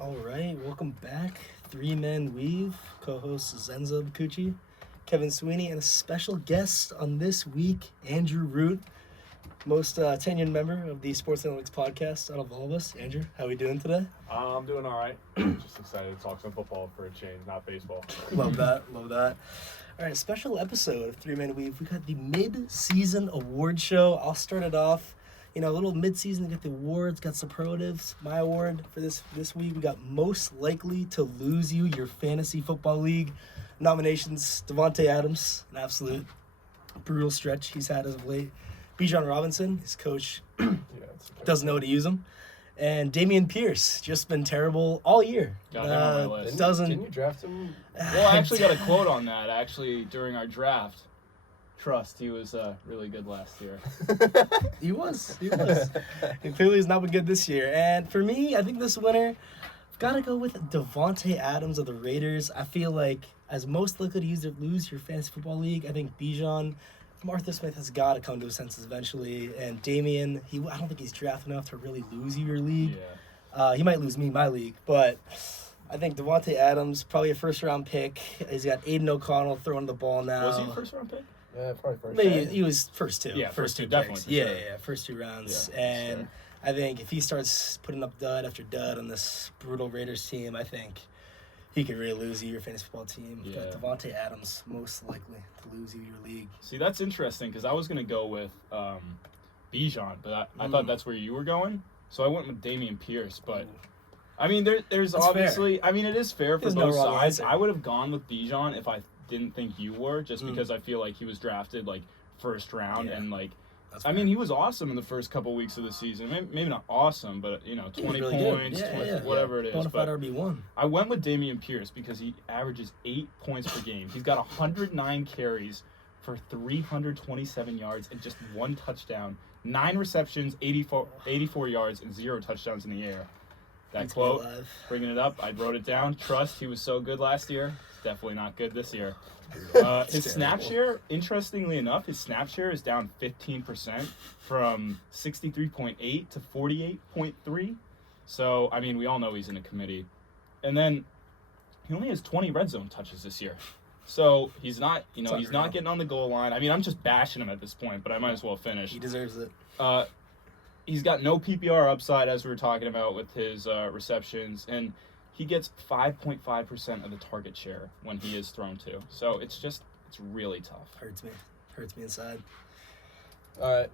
All right, welcome back. Three Men Weave, co-host Zenza Bakuchi, Kevin Sweeney, and a special guest on this week, Andrew Root, most tenured member of the Sports Analytics podcast out of all of us. Andrew, how are we doing today? I'm doing all right. Just excited to talk some football for a change, not baseball. Love that. All right, special episode of Three Men Weave. We got the mid-season award show. I'll start it off. A little mid-season to get the awards, got superlatives. My award for this week, we got most likely to lose you your fantasy football league nominations. Davante Adams, an absolute brutal stretch he's had as of late. Bijan Robinson, his coach, doesn't know how to use him. And Dameon Pierce, just been terrible all year. Got him on my list. Didn't you draft him? Well, I actually got a quote on that, during our draft. Trust, he was really good last year. He was. And clearly he's not been good this year. And for me, I think this winner, I've got to go with Davante Adams of the Raiders. I feel like as most likely to lose your fantasy football league, I think Bijan, Martha Smith has got to come to his senses eventually. And Dameon, I don't think he's drafted enough to really lose you your league. Yeah. He might lose me my league, but I think Davante Adams, probably a first-round pick. He's got Aiden O'Connell throwing the ball now. Was he a first-round pick? Yeah, probably first. Maybe he was first two. Yeah, first two definitely. picks. Yeah, first 2 rounds. Yeah, and sure. I think if he starts putting up dud after dud on this brutal Raiders team, I think he could really lose you your fantasy football team. Yeah. But Davante Adams most likely to lose you your league. See, that's interesting because I was going to go with Bijan, but I thought that's where you were going. So I went with Dameon Pierce, but I mean, there's That's obviously, fair. I mean, it is fair for There's no both wrong sides. answer. I would have gone with Bijan if I didn't think you were, just because I feel like he was drafted like first round Yeah. and like. That's I mean, fair. he was awesome in the first couple weeks of the season. Maybe not awesome, but 20 really good. points, Yeah, 20, yeah. whatever it is. Bonafide But RB1. I went with Dameon Pierce because he averages 8 points per game. He's got 109 carries for 327 yards and just 1 touchdown, 9 receptions, 84 yards, and 0 touchdowns in the air. That Makes me quote, alive. bringing it up, I wrote it down. Trust, he was so good last year. He's definitely not good this year. His snap share, interestingly enough, his snap share is down 15% from 63.8 to 48.3. So, I mean, we all know he's in a committee. And then he only has 20 red zone touches this year. So he's not, he's unreal. not getting on the goal line. I mean, I'm just bashing him at this point, but I might as well finish. He deserves it. He's got no PPR upside, as we were talking about with his receptions, and he gets 5.5% of the target share when he is thrown to. So it's really tough. Hurts me inside. All right,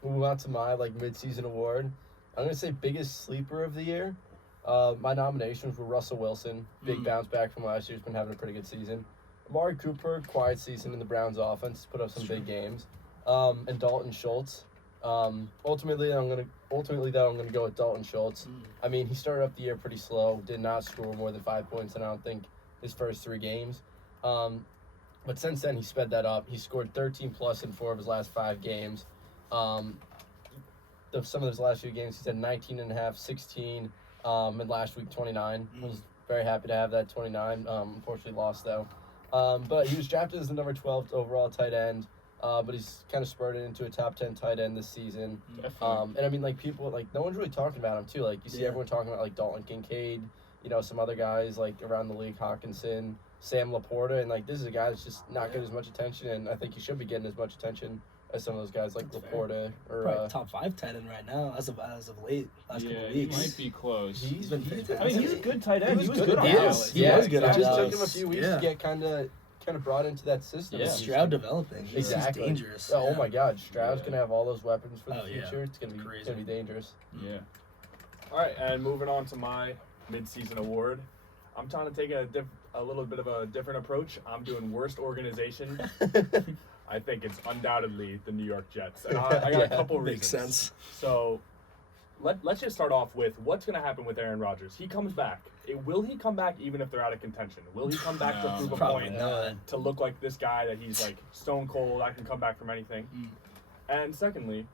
we'll move on to my mid-season award. I'm gonna say biggest sleeper of the year. My nominations were Russell Wilson, big bounce back from last year. He's been having a pretty good season. Amari Cooper, quiet season in the Browns offense, put up some big games. And Dalton Schultz. Ultimately, I'm gonna go with Dalton Schultz. I mean, he started up the year pretty slow, did not score more than 5 points, and I don't think his first 3 games. But since then, he sped that up. He scored 13 plus in 4 of his last 5 games. Some of his last few games, he's had 19 and a half, 16, and last week 29. Was very happy to have that 29. Unfortunately, lost though. But he was drafted as the number 12 overall tight end. But he's kind of spurted into a top 10 tight end this season. Definitely. And I mean, people, no one's really talking about him, too. You see everyone talking about, Dalton Kincaid, some other guys, around the league, Hawkinson, Sam Laporta, and, this is a guy that's just not getting as much attention, and I think he should be getting as much attention as some of those guys like That's Laporta or... Probably top 5 tight end right now, as of late, last couple he weeks. might be close. He's been fantastic. I mean, he's a good tight end. He was good on He Dallas. is. He was good it on just Dallas. took him a few weeks Yeah. to get kind of brought into that system. Yeah. Stroud developing. Exactly. He's dangerous. Oh Yeah. my God, Stroud's Yeah. gonna have all those weapons for the Oh, yeah. future. It's gonna be dangerous. Yeah. All right, and moving on to my mid-season award. I'm trying to take a little bit of a different approach. I'm doing worst organization. I think it's undoubtedly the New York Jets. And I got a couple reasons. Makes sense. So let's just start off with what's going to happen with Aaron Rodgers. He comes back. Will he come back even if they're out of contention? Will he come back to No, prove a probably point not. to look like this guy that he's stone cold, I can come back from anything? And secondly,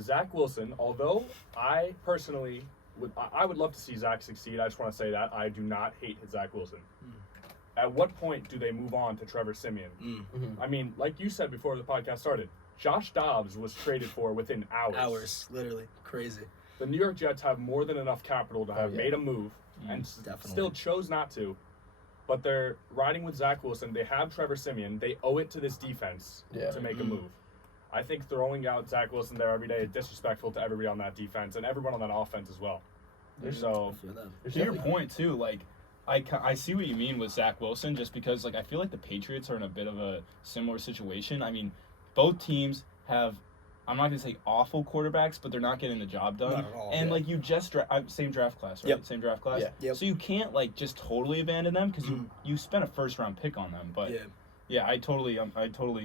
Zach Wilson, although I personally I would love to see Zach succeed. I just want to say that I do not hate Zach Wilson. At what point do they move on to Trevor Siemian? I mean, like you said before the podcast started, Josh Dobbs was traded for within hours. Literally. Crazy. The New York Jets have more than enough capital to have yeah. made a move and Definitely. still chose not to. But they're riding with Zach Wilson. They have Trevor Siemian. They owe it to this defense to make a move. I think throwing out Zach Wilson there every day is disrespectful to everybody on that defense and everyone on that offense as well. So, I feel that. There's To your definitely- point too, like I see what you mean with Zach Wilson, just because like I feel like the Patriots are in a bit of a similar situation. I mean, both teams have, I'm not gonna say awful quarterbacks, but they're not getting the job done. Not at all, And yeah. like you just same draft class, right? Yep. Same draft class. Yeah. Yep. So you can't like just totally abandon them because you spent a first round pick on them. But Yeah. yeah, I totally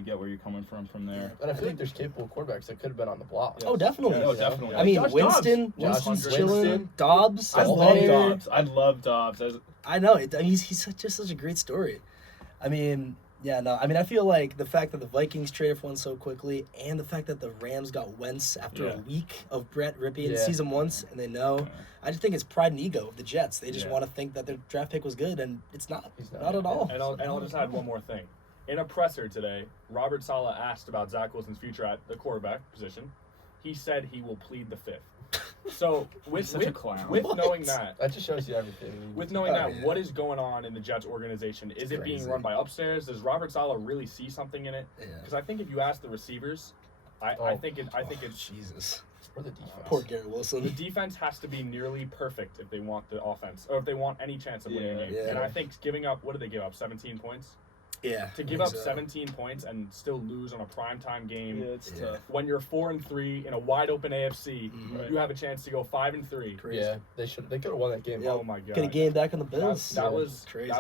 get where you're coming from there. And I feel like there's capable quarterbs that could have been on the block. Oh, definitely. Oh, Yeah. definitely. I mean, Josh Winston's Dobbs. chilling. Winston. Dobbs. I is love there. Dobbs. I love Dobbs. I know. I mean, he's just such a great story. I mean, yeah, no. I mean, I feel like the fact that the Vikings traded for one so quickly, and the fact that the Rams got Wentz after Yeah. a week of Brett Rippey in Yeah. season once, and they know. I just think it's pride and ego of the Jets. They just Yeah. want to think that their draft pick was good, and it's not. He's Not not. at all. and I'll just add one more thing. In a presser today, Robert Saleh asked about Zach Wilson's future at the quarterback position. He said he will plead the fifth. So with He's such a clown. with What? knowing that, That just shows you everything. with knowing Oh, that, yeah. what is going on in the Jets organization? Is it being crazy. run by upstairs? Does Robert Saleh really see something in it? Yeah. Because I think if you ask the receivers, I think it's Jesus. for the defense. Poor Garrett the Wilson. defense has to be nearly perfect if they want the offense or if they want any chance of winning a game. Yeah. And I think giving up, what did they give up? 17 points. Yeah. To give up 17 points and still lose on a primetime game. it's Yeah. tough. When you're 4-3 in a wide open AFC, Mhm. you have a chance to go 5-3. Crazy. Yeah, they could have won that game. Yeah. Oh my god! Get a game back on the That, Bills. that was crazy.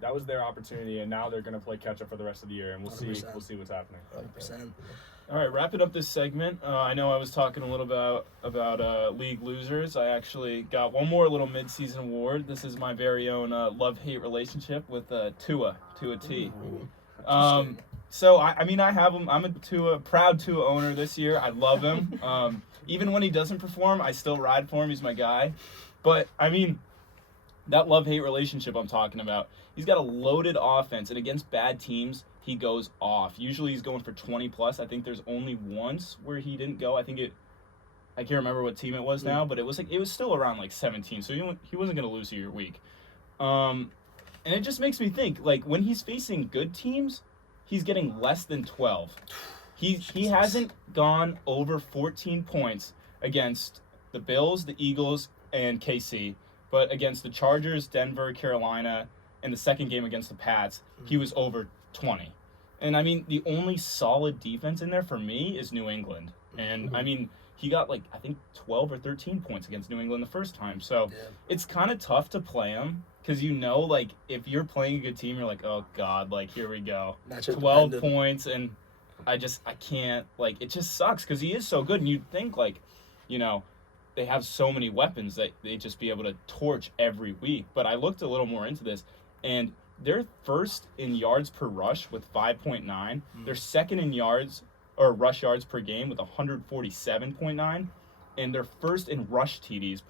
that was their opportunity, and now they're gonna play catch up for the rest of the year, and we'll see 100%. what's happening. 100%. All right, wrapping up this segment. I know I was talking a little about league losers. I actually got one more little mid-season award. This is my very own love-hate relationship with Tua T. So I mean, I have him. I'm a proud Tua owner this year. I love him. Even when he doesn't perform, I still ride for him. He's my guy. But I mean, that love-hate relationship I'm talking about. He's got a loaded offense, and against bad teams, he goes off. Usually, he's going for 20 plus. I think there's only once where he didn't go. I can't remember what team it was now, but it was still around like 17. So he wasn't gonna lose you your week. And it just makes me think, like, when he's facing good teams, he's getting less than 12. He hasn't gone over 14 points against the Bills, the Eagles, and KC, but against the Chargers, Denver, Carolina, and the second game against the Pats, he was over 20. And I mean, the only solid defense in there for me is New England. And I mean, he got like, I think 12 or 13 points against New England the first time. So Yeah. it's kind of tough to play him because like, if you're playing a good team, you're like, oh God, like, here we go. Matchup 12 dependent. points, and I can't, like, it just sucks because he is so good. And you'd think, like, they have so many weapons that they'd just be able to torch every week. But I looked a little more into this, and they're first in yards per rush with 5.9. They're second in yards or rush yards per game with 147.9, and they're first in rush TDs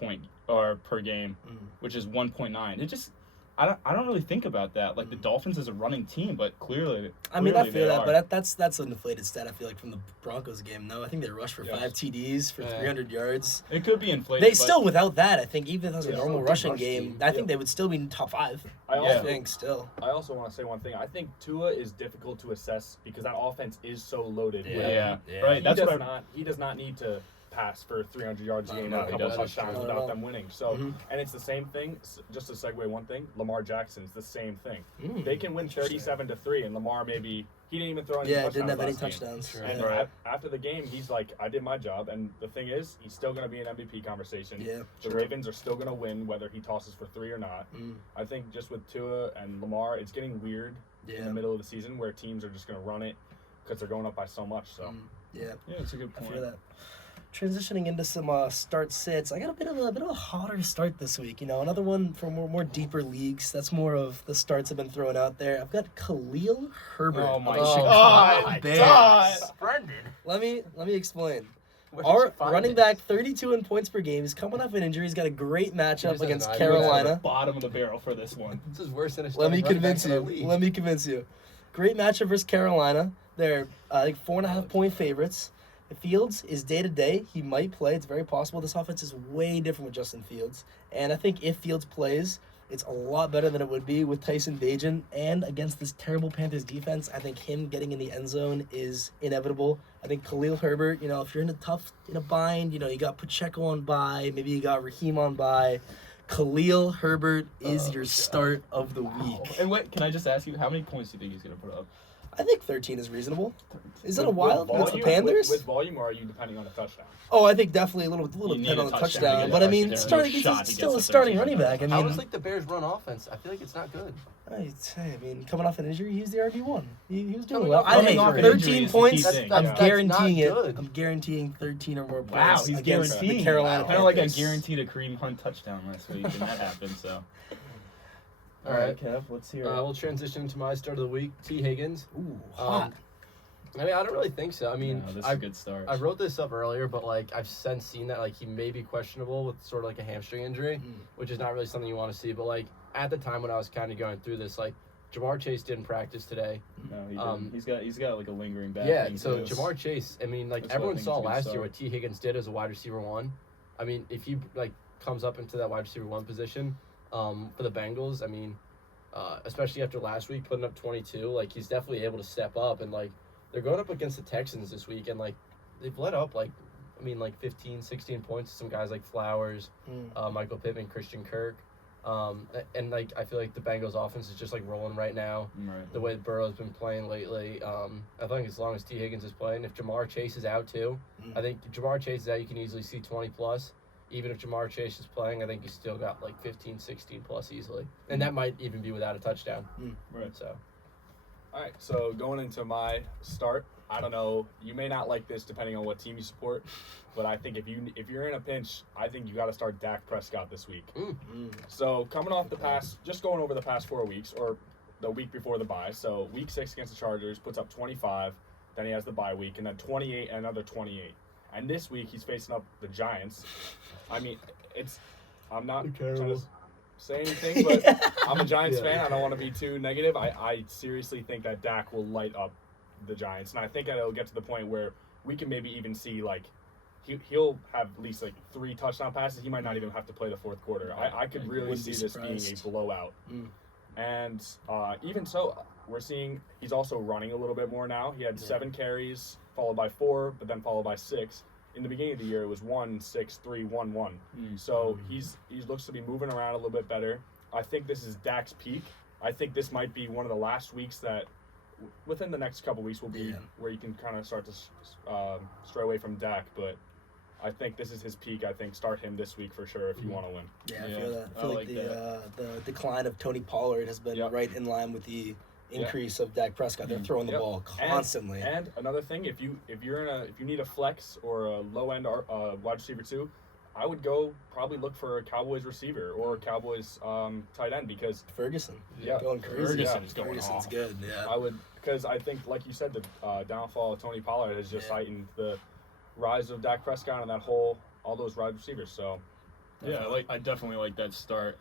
per game, which is 1.9. It just, I don't really think about that. Like, the Dolphins is a running team, but clearly I mean, I they feel that, are. but that's an inflated stat. I feel like from the Broncos game. No, I think they rushed for Yes. 5 TDs for 300 yards. It could be inflated. They but still, without that, I think even if it was a Yeah, normal still a good rushing rush game, team. I think they would still be in top 5. I Yeah. I also think still. I also want to say one thing. I think Tua is difficult to assess because that offense is so loaded. Yeah, Yeah. right. He That's does what not. He does not need to pass for 300 yards a game No, and a he couple doesn't. touchdowns Not at without all. them winning. So, Mhm. and it's the same thing. Just to segue one thing, Lamar Jackson's the same thing. Mm, They can win 37-3, and Lamar maybe he didn't even throw any Yeah, touchdowns didn't have any last game. touchdowns. And Yeah. Right. after the game, he's like, "I did my job." And the thing is, he's still going to be an MVP conversation. Yeah, The Ravens are still going to win whether he tosses for 3 or not. Mm, I think just with Tua and Lamar, it's getting weird in yeah. the middle of the season where teams are just going to run it because they're going up by so much. So. Mm, yeah, Yeah, it's a good I point. feel that. Transitioning into some start sits, I got a bit of a hotter start this week. Another one for more deeper leagues. That's more of the starts have been thrown out there. I've got Khalil Herbert. Oh my of the God, Chicago Bears. God. Brendan. Let me explain. Where did Our you find running this? back, 32 in points per game. He's coming off an injury. He's got a great matchup Here's against an eye. Carolina. Bottom of the barrel for this one. This is worse than a Let me starting running back convince in the you. league. Let me convince you. Great matchup versus Carolina. They're like 4.5 point favorites. Fields is day to day. He might play. It's very possible. This offense is way different with Justin Fields. And I think if Fields plays, it's a lot better than it would be with Tyson Bagent. And against this terrible Panthers defense, I think him getting in the end zone is inevitable. I think Khalil Herbert, if you're in a bind, you got Pacheco on bye, maybe you got Raheem on bye. Khalil Herbert is your start of the week. And wait, can I just ask you, how many points do you think he's going to put up? I think 13 is reasonable. Is it a With wild? It's the volume- Panthers? With volume, or are you depending on a touchdown? Oh, I think definitely a little You need depend a on the touchdown touchdown. to But get I mean, a starting, shot he's to still get a to starting 13. running back. I How mean, is like the Bears' run offense? I feel like it's not good. coming off an injury, he's the RB1. He was doing Coming well. off an Hey, injury 13 is the points. key thing. I'm That's guaranteeing not it. good. I'm guaranteeing 13 or more points. Wow, he's against guaranteeing. the Carolina Kind of like I Panthers. guaranteed a Kareem Hunt touchdown last week, and that happened, so. All right. Kev, let's hear it. We'll transition to my start of the week. T. Higgins. Ooh, hot. I don't really think so. I mean, No, this is a good start. I wrote this up earlier, but like I've since seen that like he may be questionable with sort of like a hamstring injury, which is not really something you want to see. But like at the time when I was kind of going through this, like Jamar Chase didn't practice today. No, he didn't. He's got like a lingering back. Yeah, thing, so too. Jamar Chase. I mean, like That's why I everyone think saw it's a good last year start. what T. Higgins did as a wide receiver one. I mean, if he like comes up into that wide receiver one position, for the Bengals, I mean, especially after last week putting up 22, like he's definitely able to step up and like. They're going up against the Texans this week, and, like, they've let up, like 15, 16 points to some guys like Flowers, Michael Pittman, Christian Kirk. And, like, I feel like the Bengals offense is just, like, rolling right now. Right. The way Burrow's been playing lately. I think as long as T. Higgins is playing, if Jamar Chase is out, too, I think if Jamar Chase is out, you can easily see 20-plus. Even if Jamar Chase is playing, I think you still got, like, 15, 16-plus easily. And that might even be without a touchdown. Right. So... All right, so going into my start, I don't know. You may not like this depending on what team you support, but I think if you're in a pinch, I think you got to start Dak Prescott this week. So coming off just going over the past 4 weeks or the week before the bye. So week 6 against the Chargers puts up 25, then he has the bye week, and then 28 and another 28. And this week he's facing up the Giants. I mean, I'm not trying to say anything, but I'm a Giants fan. I don't want to be too negative. I seriously think that Dak will light up the Giants, and I think that it'll get to the point where we can maybe even see like he'll have at least like 3 touchdown passes. He might not even have to play the fourth quarter. I could really see this being a blowout. And even so, we're seeing he's also running a little bit more now. He had 7 carries, followed by 4, but then followed by 6. In the beginning of the year, it was 1, 6, 3, 1, 1. So he looks to be moving around a little bit better. I think this is Dak's peak. I think this might be one of the last weeks that, within the next couple weeks, will be where you can kind of start to stray away from Dak. But I think this is his peak. I think start him this week for sure if you want to win. Yeah, I feel that. I I feel like the decline of Tony Pollard has been right in line with the increase of Dak Prescott. They're throwing the ball constantly. And another thing, if you need a flex or a low end wide receiver too, I would probably look for a Cowboys receiver or a Cowboys tight end because Ferguson, yeah, going crazy. Ferguson's going Ferguson's off. good. Yeah, I would because I think like you said the downfall of Tony Pollard has just heightened the rise of Dak Prescott and all those wide receivers. So Yeah, I definitely like that start.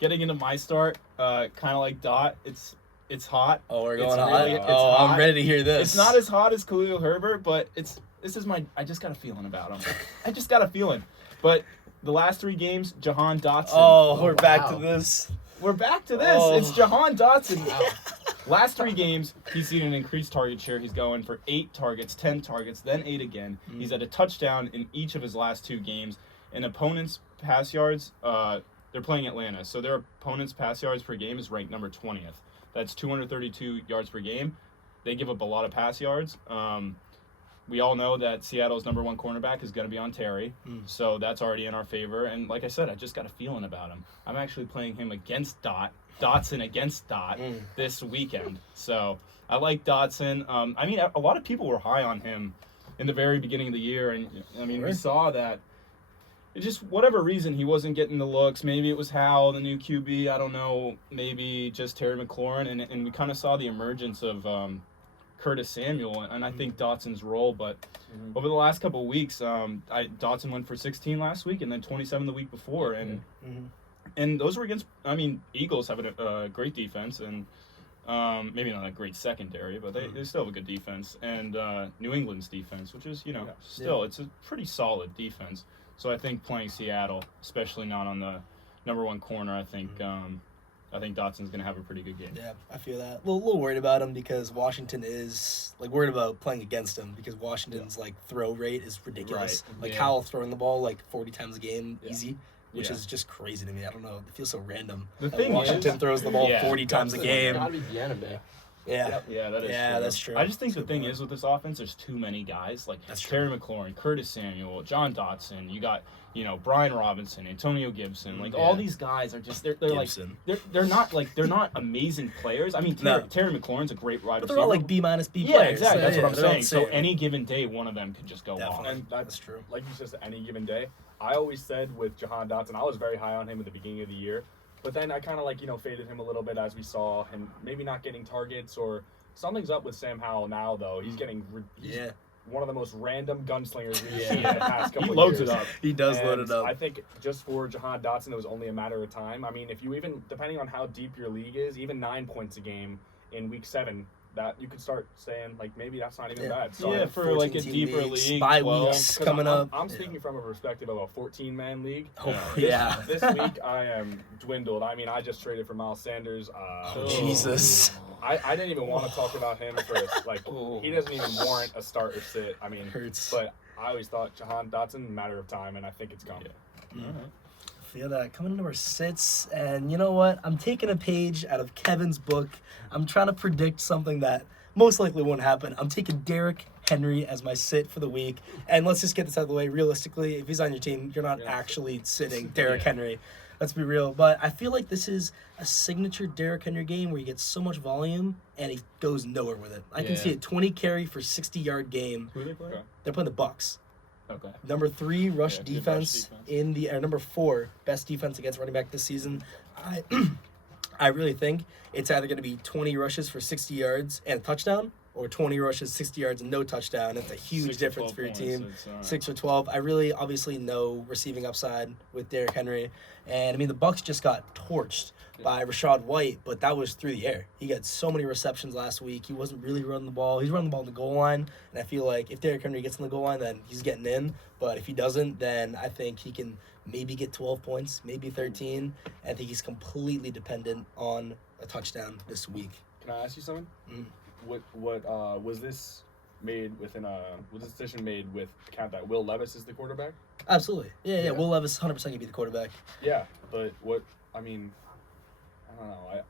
Getting into my start, kind of like Dot. It's hot. Oh, we're It's going really- hot. it's hot. I'm ready to hear this. It's not as hot as Khalil Herbert, but I just got a feeling about him. I just got a feeling. But the last 3 games, Jahan Dotson. Oh, we're back wow. to this. We're back to this. Oh. It's Jahan Dotson. Last 3 games, he's seen an increased target share. He's going for 8 targets, 10 targets, then 8 again. He's at a touchdown in each of his last 2 games. And opponents' pass yards, they're playing Atlanta. So their opponents' pass yards per game is ranked number 20th. That's 232 yards per game. They give up a lot of pass yards. We all know that Seattle's number 1 cornerback is going to be on Terry, so that's already in our favor. And like I said, I just got a feeling about him. I'm actually playing him against Dotson against Dot this weekend. So I like Dotson. I mean, a lot of people were high on him in the very beginning of the year, and I mean, we saw that. It just, whatever reason, he wasn't getting the looks. Maybe it was Howell, the new QB. I don't know. Maybe just Terry McLaurin, and we kind of saw the emergence of Curtis Samuel, and I think Dotson's role. But over the last couple of weeks, Dotson went for 16 last week and then 27 the week before. And those were against, I mean, Eagles have a great defense. And Maybe not a great secondary, but they still have a good defense. And New England's defense, which is, still, it's a pretty solid defense. So I think playing Seattle, especially not on the number one corner, I think Dotson's going to have a pretty good game. Yeah, I feel that. A little worried about him because Washington is, worried about playing against him because Washington's, throw rate is ridiculous. Right. Howell throwing the ball, 40 times a game, easy, which Yeah. is just crazy to me. I don't know. It feels so random. The that thing Washington is- throws the ball Yeah. 40 times a game. Gotta be the enemy. Yeah. Yeah, that is Yeah, true. that's true. I just think That's the a good thing point. is with this offense, there's too many guys. That's Terry McLaurin, Curtis Samuel, John Dotson. You got, Brian Robinson, Antonio Gibson. All these guys are just they're Gibson. they're not amazing players. I mean, No. Terry McLaurin's a great wide But receiver. they're all B minus B yeah, players. exactly. That's what I'm they're all saying. So same. any given day, one of them could just go off. Definitely. And That's true. Like you said, any given day. I always said with Jahan Dotson, I was very high on him at the beginning of the year. But then I kind of faded him a little bit as we saw him maybe not getting targets or something's up with Sam Howell now, though. He's getting he's Yeah. one of the most random gunslingers we've Yeah. seen in the past couple He of loads years. it up. He does And load it up. I think just for Jahan Dotson, it was only a matter of time. I mean, if you even, depending on how deep your league is, even 9 points a game in week 7, that you could start saying, maybe that's not even Yeah. bad. So Yeah, for a 14 deeper leagues, league, bye 12. weeks 'cause coming up. I'm speaking from a perspective of a 14-man league. Oh, Yeah. yeah. This week, I am dwindled. I mean, I just traded for Miles Sanders. Oh, Jesus. I didn't even want to talk about him for Oh. he doesn't even warrant a start or sit. I mean, Hurts. but I always thought Jahan Dotson, matter of time, and I think it's coming. All right. Feel that. Coming to number 6, and you know what? I'm taking a page out of Kevin's book. I'm trying to predict something that most likely won't happen. I'm taking Derrick Henry as my sit for the week. And let's just get this out of the way. Realistically, if he's on your team, you're not Yeah. actually sitting Derrick Yeah. Henry. Let's be real. But I feel like this is a signature Derrick Henry game where he gets so much volume and he goes nowhere with it. I can Yeah. see a 20 carry for 60-yard game. Who are they playing? Okay. They're playing the Bucks. Okay. Number 3 rush Yeah, good rush defense defense. number 4 best defense against running back this season. I really think it's either going to be 20 rushes for 60 yards and a touchdown, or 20 rushes, 60 yards and no touchdown. It's a huge 6 to difference 12 for your points, team. it's, 6 or 12. I really obviously know receiving upside with Derrick Henry, and I mean the Bucks just got torched by Rashad White, but that was through the air. He got so many receptions last week. He wasn't really running the ball. He's running the ball on the goal line, and I feel like if Derrick Henry gets on the goal line, then he's getting in. But if he doesn't, then I think he can maybe get 12 points, maybe 13. I think he's completely dependent on a touchdown this week. Can I ask you something? Mm. What was this made within was this decision made with the count that Will Levis is the quarterback? Absolutely. Yeah. Yeah. Will Levis 100% going to be the quarterback. Yeah, but I don't know.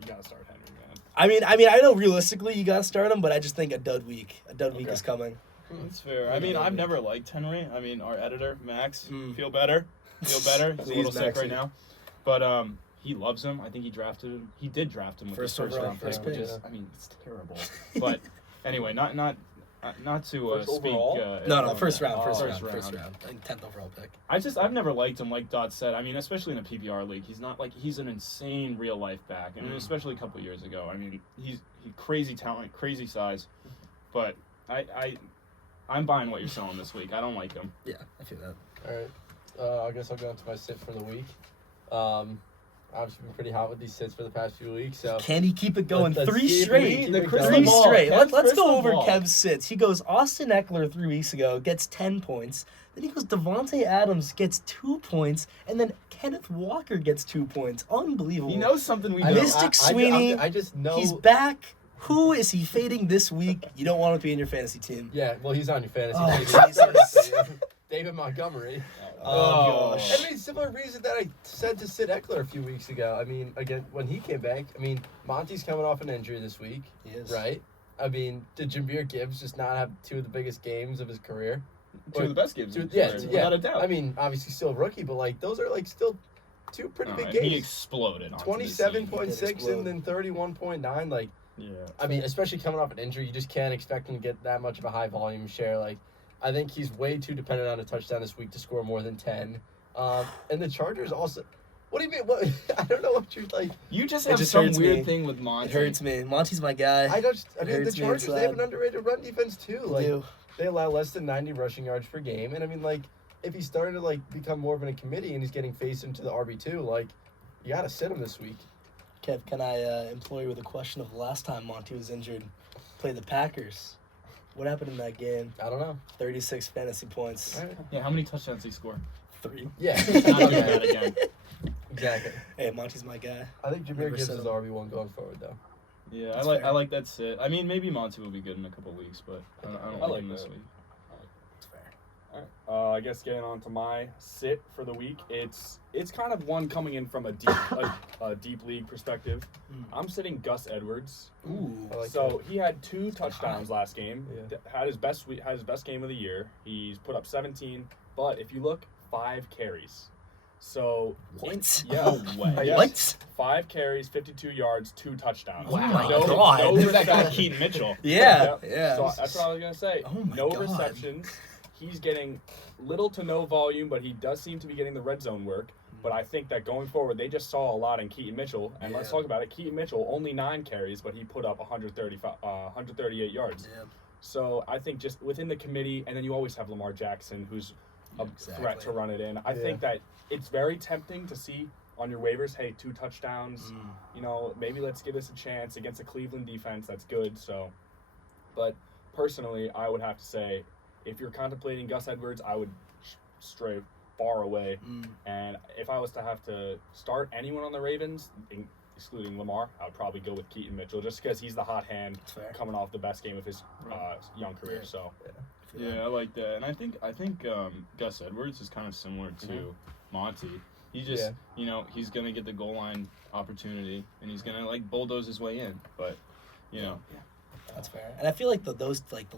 You gotta start Henry, man. I mean, I know realistically you got to start him, but I just think a dud week. A dud week Okay. is coming. That's fair. I mean, I've never liked Henry. I mean, our editor, Max, Mm. feel better. He's a Please, little sick Maxie. right now. But he loves him. I think he drafted him. He did draft him with First his first overall, round first pick, which pick. is, I mean, it's terrible. But anyway, not to First speak. overall? No, first round. Oh, First first round. I think 10th overall pick. I've never liked him. Like Dot said, I mean, especially in a PPR league, he's not he's an insane real life back. I mean, especially a couple years ago. I mean, he's crazy talent, crazy size, but I'm buying what you're selling this week. I don't like him. Yeah, I feel that. All right. I guess I'll go into my sit for the week. Obviously been pretty hot with these sits for the past few weeks. So Can he keep it going? Let's 3 keep it straight. going. The crystal 3 ball. straight. Kev's Let's crystal go over ball. Kev's sits. He goes Austin Eckler 3 weeks ago, gets 10 points. Then he goes Devontae Adams gets 2 points, and then Kenneth Walker gets 2 points. Unbelievable. He knows something we I don't. know, Mystic Sweeney, I just know He's back. Who is he fading this week? You don't want him to be in your fantasy team. Yeah, well, he's on your fantasy Oh, team. Jesus. David Montgomery. Oh. gosh. I mean, similar reason that I said to sit Eckler a few weeks ago. I mean, again, when he came back, I mean, Monty's coming off an injury this week, He is. right? I mean, did Jameer Gibbs just not have 2 of the biggest games of his career? Two of the best games. in his Yeah, career, yeah. without a doubt. I mean, obviously still a rookie, but those are still 2 pretty big and he games. exploded. onto the scene. 27.6 and then 31.9. Yeah. I mean, especially coming off an injury, you just can't expect him to get that much of a high volume share. I think he's way too dependent on a touchdown this week to score more than 10. And the Chargers also. What do you mean? What? I don't know what you're like. You just It have just some hurts weird me. thing with Monty. It hurts me. Monty's my guy. I mean, the hurts me Chargers, they have an inside. underrated run defense too. I Like, do. they allow less than 90 rushing yards per game. And I mean, if he's starting to become more of a committee and he's getting faced into the RB2, you got to sit him this week. Kev, can I employ you with a question of the last time Monty was injured? Played the Packers. What happened in that game? I don't know. 36 fantasy points. Yeah, how many touchdowns did he score? 3. Yeah. Not doing that again. Exactly. Hey, Monty's my guy. I think Jameer Never Gibbs said is him. RB1 going forward, though. Yeah, That's I fair. like that sit. I mean, maybe Monty will be good in a couple weeks, but I don't I like like him this that. week. That's fair. All right. I guess getting on to my sit for the week. It's kind of one coming in from a deep league perspective. Mm. I'm sitting Gus Edwards. Ooh. I like So he had 2 touchdowns last game. Yeah. Had his best game of the year. He's put up 17, but if you look, 5 carries. So What? Yeah. No way. Yes. What? 5 carries, 52 yards, 2 touchdowns. Oh my no, God. No Who's that guy, receptions. Keaton Mitchell? Yeah. Yep. Yeah. So that's what I was gonna say. Oh my no God. receptions. He's getting little to no volume, but he does seem to be getting the red zone work. But I think that going forward, they just saw a lot in Keaton Mitchell, and let's Yeah. talk about it. Keaton Mitchell only 9 carries, but he put up 138 yards. Yeah. So I think just within the committee, and then you always have Lamar Jackson, who's a threat Exactly. to run it in. I think that it's very tempting to see on your waivers, hey, 2 touchdowns. You know, maybe let's give this a chance against a Cleveland defense that's good. So, but personally, I would have to say, if you're contemplating Gus Edwards, I would stray far away. Mm. And if I was to have to start anyone on the Ravens, excluding Lamar, I would probably go with Keaton Mitchell, just because he's the hot hand That's fair. coming off the best game of his young career. Yeah. So, Yeah, I like that, and I think Gus Edwards is kind of similar to Monty. He just, he's gonna get the goal line opportunity, and he's gonna like bulldoze his way in. But, That's fair. And I feel like the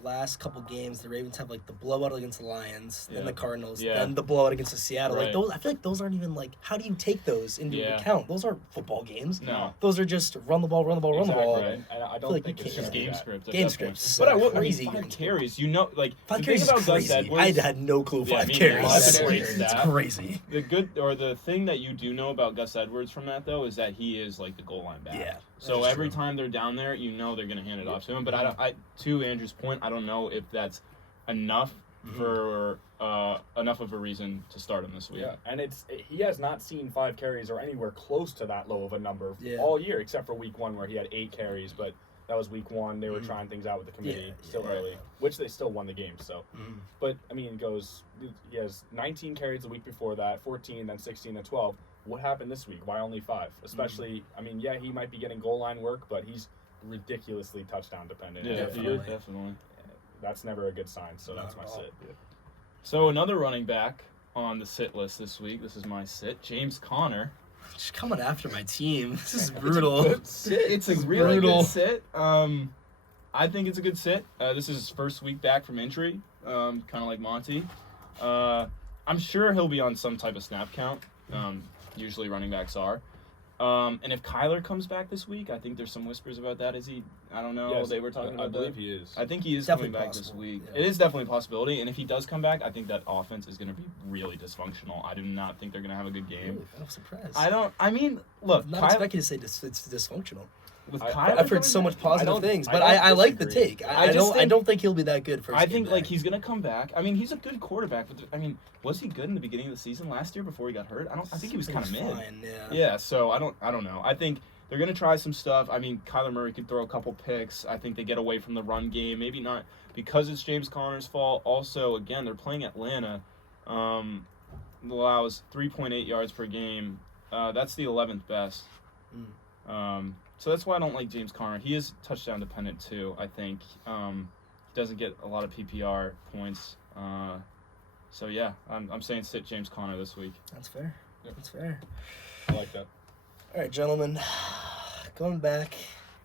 last couple games, the Ravens have like the blowout against the Lions, then Yeah. the Cardinals, Yeah. then the blowout against the Seattle. Like Right. those, I feel like those aren't even like. How do you take those into Yeah. account? Those aren't football games. no, Those are just run the ball, run the ball, run the ball. Exactly. and I feel don't like think you it's can't- just gonna be game that. script. at Game that point. scripts. But I will. Crazy 5 game carries. Five you carries think about is crazy. Gus Edwards. I had no clue. Yeah, 5 me carries. neither. That's That's a great it's stat. crazy. The thing that you do know about Gus Edwards from that though is that he is like the goal line back. Yeah. So that is every true. time they're down there, they're gonna hand it off to him. But to Andrew's point, I don't know if that's enough for enough of a reason to start him this week. Yeah, and he has not seen 5 carries or anywhere close to that low of a number Yeah. all year, except for week 1 where he had 8 carries. But that was week 1. They were trying things out with the committee still yeah. early, which they still won the game. So, Mhm. but I mean, he has 19 carries the week before that, 14, then 16, then 12. What happened this week? Why only 5? Especially, I mean, yeah, he might be getting goal line work, but he's ridiculously touchdown dependent. Yeah, And Definitely. definitely. that's never a good sign. So that's Not my at all. sit. So another running back on the sit list this week. This is my sit, James Conner. Just coming after my team. This is brutal. It's a really brutal. good sit. I think it's a good sit. This is his first week back from injury, kind of like Monty. I'm sure he'll be on some type of snap count. Usually running backs are. And if Kyler comes back this week, I think there's some whispers about that. Is he? I don't know. Yes, They were talking I about believe that. he is. I think he is Definitely coming back this possible, week. yeah. It is definitely a possibility. And if he does come back, I think that offense is going to be really dysfunctional. I do not think they're going to have a good game. Really, I'm surprised. I mean, look, Not Kyler, expecting to say it's dysfunctional. with I- Kyler I've heard coming so back- much positive don't- things, I but don't I like the disagree. take. I I just don't. I think- don't think he'll be that good first. I game think like back. he's gonna come back. I mean, he's a good quarterback. But was he good in the beginning of the season last year before he got hurt? I think he was kind of mid. fine. Yeah. Yeah, so I don't know. I think they're gonna try some stuff. I mean, Kyler Murray could throw a couple picks. I think they get away from the run game. Maybe not because it's James Conner's fault. Also, again, they're playing Atlanta. Allows 3.8 yards per game. That's the 11th best. So that's why I don't like James Conner. He is touchdown dependent too. I think he doesn't get a lot of PPR points. So yeah, I'm saying sit James Conner this week. That's fair. Yeah. That's fair. I like that. All right, gentlemen. Going back,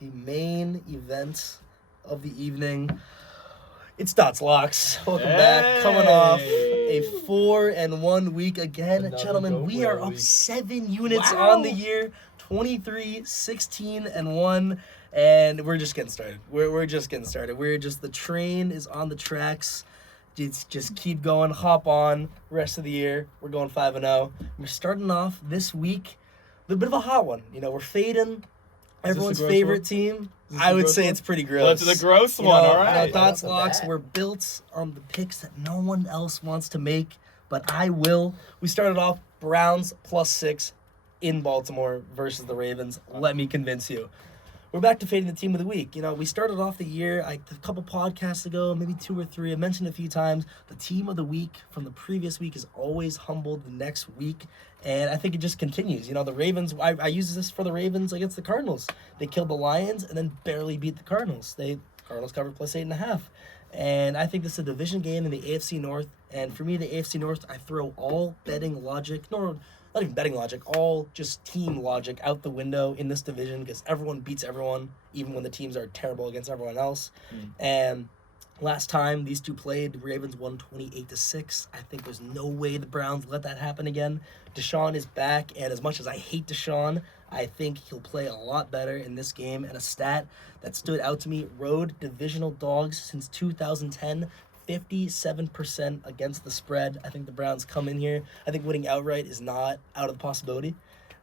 the main event of the evening. It's Dots Locks. Welcome back. Coming off a 4-1 week again. Another Gentlemen, goat we are win up week. 7 units Wow. on the year. 23, 16-1. And we're just getting started. We're just getting started. The train is on the tracks. Just keep going, hop on. Rest of the year, we're going 5-0. We're starting off this week with a bit of a hot one. We're fading everyone's gross favorite one? team. Is this I the would gross say one? it's pretty Well, gross. it's the gross You one. know, All right. Dots Off the Locks bat. were built on the picks that no one else wants to make, but I will. We started off Browns +6, in Baltimore versus the Ravens. Let me convince you. We're back to fading the team of the week. You know, we started off the year a couple podcasts ago, maybe 2 or 3. I mentioned a few times the team of the week from the previous week is always humbled the next week, and I think it just continues. You know, the Ravens, I use this for the Ravens against the Cardinals. They killed the Lions and then barely beat the Cardinals. Cardinals covered plus 8.5. And I think this is a division game in the AFC North. And for me, the AFC North, I throw all betting logic, not even betting logic, all just team logic out the window in this division because everyone beats everyone, even when the teams are terrible against everyone else. And last time these two played, the Ravens won 28-6. I think there's no way the Browns let that happen again. Deshaun is back, and as much as I hate Deshaun, I think he'll play a lot better in this game. And a stat that stood out to me, road divisional dogs since 2010, 57% against the spread. I think the Browns come in here. I think winning outright is not out of the possibility.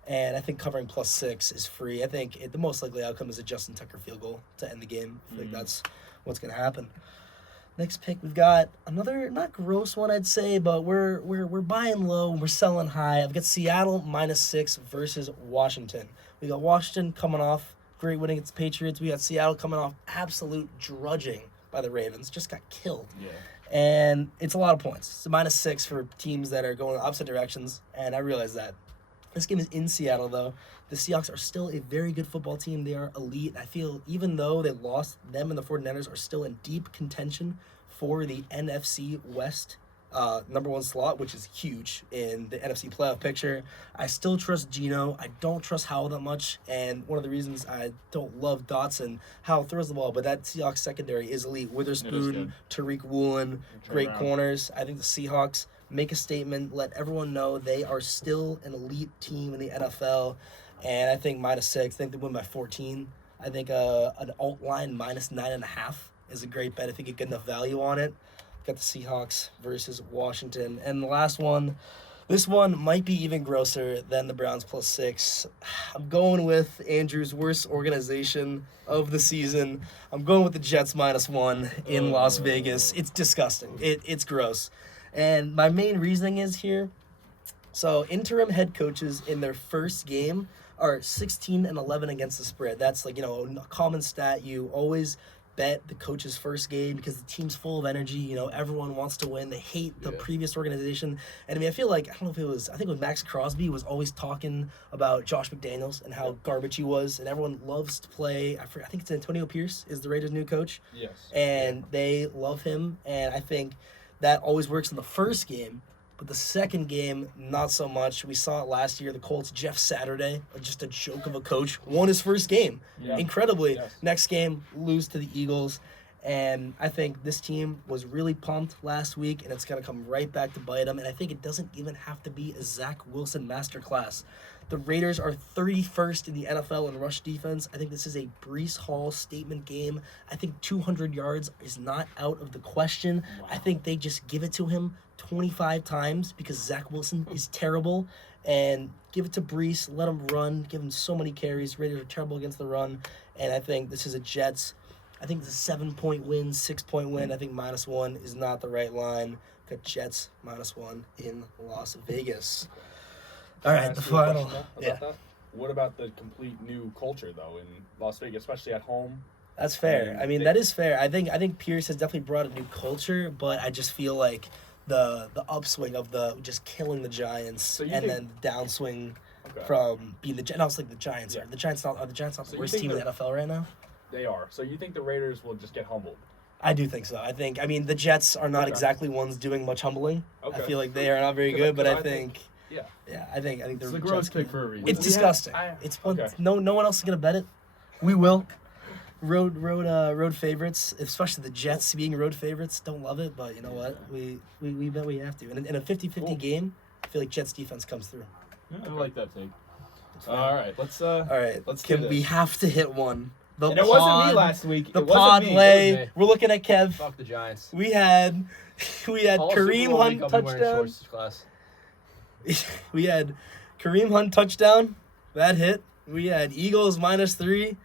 And I think covering plus 6 is free. I think the most likely outcome is a Justin Tucker field goal to end the game. I think that's what's going to happen. Next pick, we've got another, not gross one, I'd say, but we're buying low, we're selling high. I've got Seattle -6 versus Washington. We got Washington coming off great winning against the Patriots. We got Seattle coming off absolute drudging by the Ravens. Just got killed. Yeah. And it's a lot of points. It's a -6 for teams that are going in opposite directions, and I realize that. This game is in Seattle, though. The Seahawks are still a very good football team. They are elite. I feel even though they lost, them and the 49ers are still in deep contention for the NFC West number 1 slot, which is huge in the NFC playoff picture. I still trust Geno. I don't trust Howell that much, and one of the reasons I don't love Dotson, Howell throws the ball, but that Seahawks secondary is elite. Witherspoon, Tariq Woolen, great corners. I think the Seahawks make a statement, let everyone know they are still an elite team in the NFL, and I think -6. I think they win by 14. I think an alt line -9.5 is a great bet if you get good enough value on it. Got the Seahawks versus Washington. And the last one, this one might be even grosser than the Browns +6. I'm going with Andrew's worst organization of the season. I'm going with the Jets -1 in Las Vegas. It's disgusting. It's gross. And my main reasoning is here, so interim head coaches in their first game are 16-11 against the spread. That's like, a common stat. You always bet the coach's first game because the team's full of energy. Everyone wants to win. They hate the previous organization. And I mean, I feel like, I think it was Max Crosby was always talking about Josh McDaniels and how garbage he was. And everyone loves to play. I think it's Antonio Pierce is the Raiders' new coach. Yes. And they love him. And I think that always works in the first game. But the second game, not so much. We saw it last year. The Colts, Jeff Saturday, just a joke of a coach, won his first game. Yeah. Incredibly. Yes. Next game, lose to the Eagles. And I think this team was really pumped last week, and it's going to come right back to bite them. And I think it doesn't even have to be a Zach Wilson masterclass. The Raiders are 31st in the NFL in rush defense. I think this is a Breece Hall statement game. I think 200 yards is not out of the question. Wow. I think they just give it to him 25 times because Zach Wilson is terrible. And give it to Breece, let him run, give him so many carries. Raiders are terrible against the run. And I think this is a Jets. I think it's a 7-point win, 6-point win. I think -1 is not the right line. Got Jets -1 in Las Vegas. All right, the final. That? What about the complete new culture though in Las Vegas, especially at home? That's fair. I mean, that is fair. I think Pierce has definitely brought a new culture, but I just feel like the upswing of the just killing the Giants and then the downswing from being the Giants. No, it's like the Giants are. The Giants not the worst team in the NFL right now? They are. So you think the Raiders will just get humbled? I do think so. I mean, the Jets are not exactly ones doing much humbling. I feel like they are not very good, but I think. Yeah, I think it's a gross pick for a reason. It's disgusting. It's fun. No one else is gonna bet it. We will. Road favorites, especially the Jets being road favorites. Don't love it, but you know what? We bet we have to. And in a 50-50 game, I feel like Jets defense comes through. Yeah, I like that take. All right, let's We have to hit one. And it wasn't me last week. The pod lay. We're looking at Kev. Fuck the Giants. We had Kareem Hunt touchdown. We had Kareem Hunt touchdown. That hit. We had Eagles -3.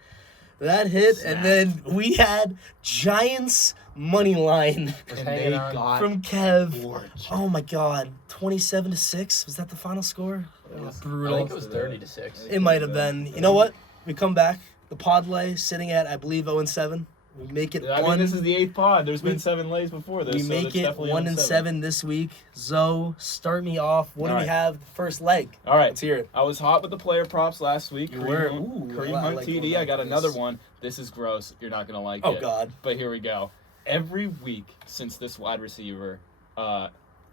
That hit, and then we had Giants money line Was And hanging they on. got from Kev. torched. Oh my God, 27-6. Was that the final score? It was I brutal. think it was 30-6. It might have been. You know what? We come back. The pod lay sitting at, I believe, 0-7. We make it I mean, one. this is the 8th pod. There's We- been 7 lays before this. We so make it's it definitely 1-7 this week. Zoe, start me off. What do All we right. have? The first leg. All right. Let's hear it. I was hot with the player props last week. You Kareem were. Hunt- Ooh, Kareem I Hunt like TD. going I got back another this. one. This is gross. You're not going to like Oh it. God. But here we go. Every week since this wide receiver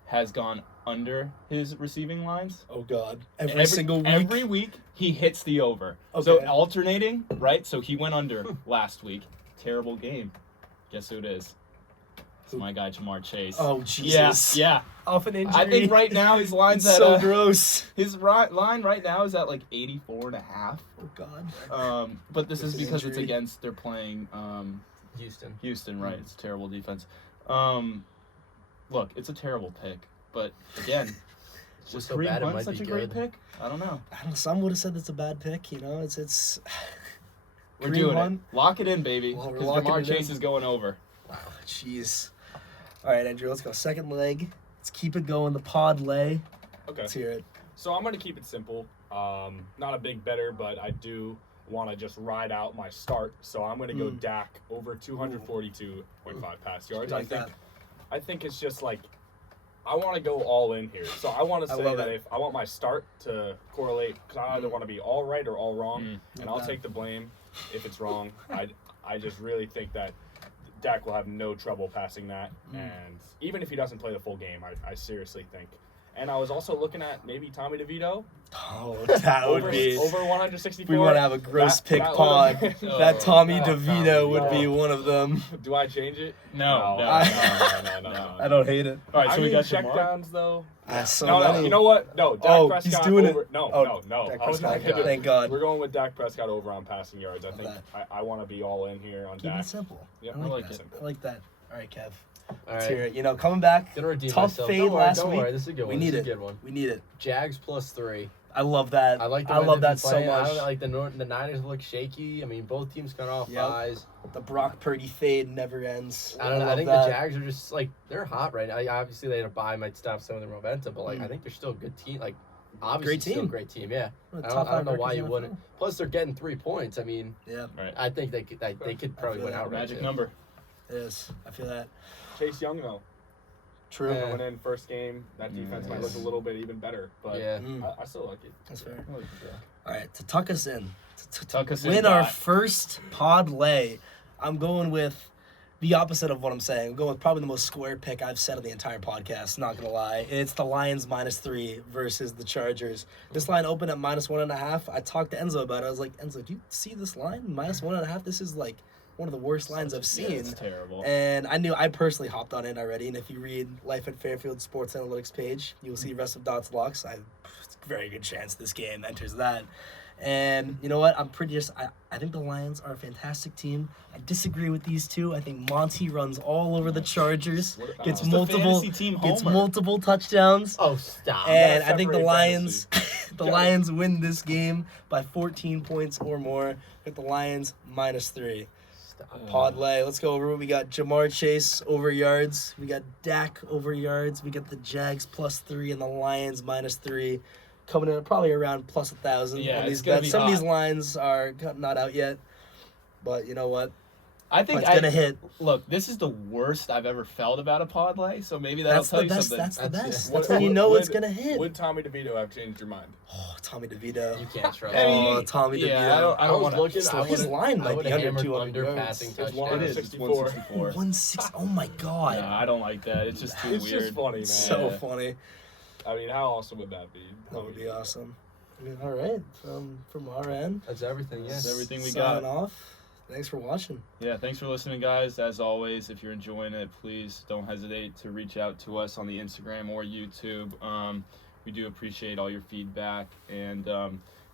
has gone under his receiving lines, Oh God. Every single week. Every week he hits the over. Okay. So alternating, right? So he went under last week. Terrible game. Guess who it is? It's my guy Jamar Chase. Oh Jesus. Yeah. Off an injury. I think right now his line's It's at so gross. his line right now is at like 84.5. Oh God. But this is With an because it's injury. against they're playing Houston. right? It's a terrible defense. Look, it's a terrible pick, but again, Was was so Kareem bad it Hunt might such be a great good. pick? I don't know. I don't know. Some would have said it's a bad pick. You know, it's. We're Kareem doing Hunt. it. Lock it in, baby. Well, we're Because locking Jamar it in. Chase is going over. Wow. Jeez. All right, Andrew. Let's go. Second leg. Let's keep it going. The pod lay. Okay. Let's hear it. So I'm going to keep it simple. Not a big better, but I do want to just ride out my start. So I'm going to go Dak over 242.5 pass yards. Like that. I think it's just like I want to go all in here. So I want to I say love that it. if I want my start to correlate, because I either want to be all right or all wrong, and I'll that. take the blame if it's wrong. I just really think that Dak will have no trouble passing that, and even if he doesn't play the full game, I seriously think. And I was also looking at maybe Tommy DeVito Oh, that would over be. 164. We want to have a gross That- pick that pod. would've been- That Tommy Oh, DeVito would Tommy. be one of them. Do I change it? No. no, I- no. I don't hate it. All right, I so we mean, got check Jamar. downs though. So No, many. you know what? No, Dak Oh, Prescott he's doing it. over. No, Oh, no. Dak I was not Prescott. gonna do it. Thank God. We're going with Dak Prescott over on passing yards. I think that. I want to be all in here on Keep Dak. it simple. Yep, I like it. that. I like that. All right, Kev. All Let's right. hear it. You know, coming back. Gonna redeem Tough myself. fade Don't worry, last don't week. worry. This is a good We one. need This it. is a good one. We need it. Jags +3. I love that. I like the I way love they've that been so playing. I much. don't like the Niners look shaky. I mean, both teams got off Yep. highs. The Brock Purdy fade never ends. I don't know. I love think that. the Jags are just like they're hot right now. Obviously, they had a bye, might stop some of their momentum, but like I think they're still a good team. Like obviously, Great still a team. great team. Yeah. One of I the don't, top I don't know five why records you in the wouldn't. NFL. Plus, they're getting 3 points. I mean, Yeah, I think they could probably feel win that. outright. Magic too. number. it is. I feel that. Chase Young though. True. Yeah. Coming in first game, that defense might look a little bit even better, but Yeah. I still like it. That's fair. Oh, All right, to tuck us in, to Tuck us in, win our Dot. first pod lay, I'm going with the opposite of what I'm saying. I'm going with probably the most square pick I've said on the entire podcast, not going to lie. It's the Lions -3 versus the Chargers. This line opened at -1.5. I talked to Enzo about it. I was like, Enzo, do you see this line? -1.5? This is like one of the worst lines I've seen. It's terrible. And I personally hopped on it already. And if you read Life at Fairfield Sports Analytics page, you will see rest of Dots locks. It's a very good chance this game enters that. And you know what? I think the Lions are a fantastic team. I disagree with these two. I think Monty runs all over the Chargers, gets It's the multiple fantasy team gets homer. multiple touchdowns. Oh, stop. And gotta I think the separate Lions, the Yeah. Lions win this game by 14 points or more. With the Lions -3. Stop. Pod lay. Let's go over what we got. Jamar Chase over yards. We got Dak over yards. We got the Jags +3 and the Lions -3. Coming in at probably around +1,000 Yeah, on it's these gonna bets. be Some of these hot. lines are not out yet. But you know what? I think It's gonna hit. Look, this is the worst I've ever felt about a pod lay, so maybe that'll That's tell the you best. something. That's the That's- best. yeah. That's when you know it's Would- gonna hit. Would Tommy DeVito have changed your mind? Oh, Tommy DeVito. You can't trust. I mean, Oh, Tommy DeVito. yeah, I don't I was want to. looking. His I would've- line I might would've be under hammered 200 under yards. passing It's touchdowns. It is. It's 164. 160. Oh my god. Yeah, I don't like that. It's just too It's weird. just funny, man. So Yeah. funny. I mean, how awesome would that be? That would be awesome. I mean, all right. From our end, That's everything. Yes. That's everything we signing got. off. Thanks for watching. Yeah, thanks for listening, guys. As always, if you're enjoying it, please don't hesitate to reach out to us on the Instagram or YouTube. We do appreciate all your feedback, and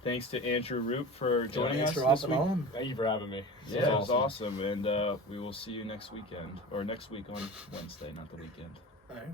thanks to Andrew Root for joining Thanks us for this hopping week. on. Thank you for having me. This Yeah, it was awesome, and we will see you next weekend, or next week on Wednesday, not the weekend. All right.